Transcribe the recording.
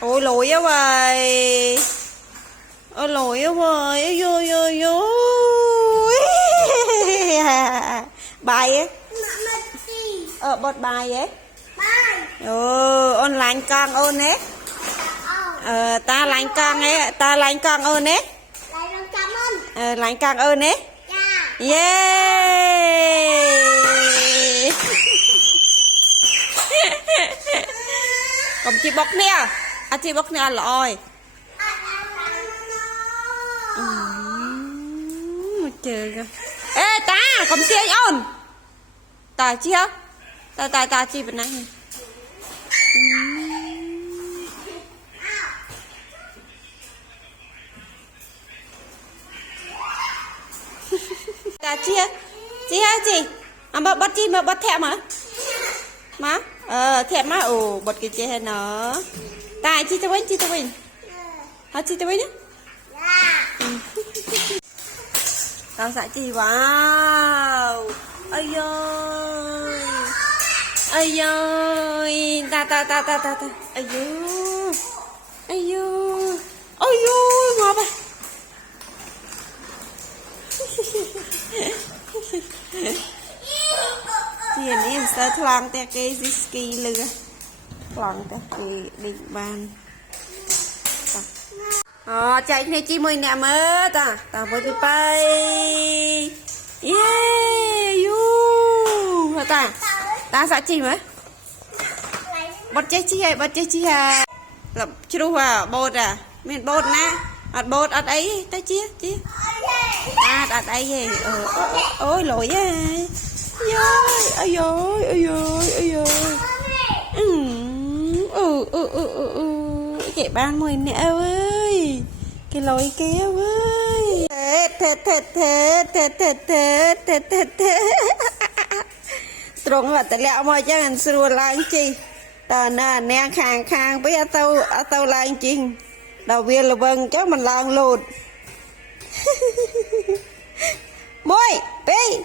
Ôi lùi á vậy. Ôi lùi á vậy. Vô vô vô. Bài á. Bật bài ấy. Online con ôn ấy. Ta lạnh con ấy. Ta lạnh con ôn ấy. Lạnh con ôn ấy. Yeah. Còn chị bọc nè. Chị bọc nè lòi. Trời ơi. Ê ta còn xe ôn. Ta chi hả? Ta chi bên này. Ta chi hả? Chi hả chị? Bắt chi mà bắt thẹm hả? Má? Thẹm má. Bật cái chê nó. Ta chi tao bình. Hả chi tao bình nhá? Tao sẽ chi wow. Ây ơi. Ây ơi. Ta. Ây ơi. Ây ơi. Ây ơi. Ngọt à. Tiền em sẽ thlang tè cái ski lừa. Thlang tè cái định bàn. Chạy này chi mười nè mơ ta với đi bay. Yeah you ta sẽ chi mấy bật chơi chi à là chú à bột à miền bột nè bột ấy tới chia đặt ấy gì ôi lỗi á ôi chị ban mười nè ơi cái lối kéo ơi trông mà tại lẽ mà chắc anh xưa lang chi tờ nè nè khang với tao lang chi đầu tiên là vâng chắc mình lang lụt môi bê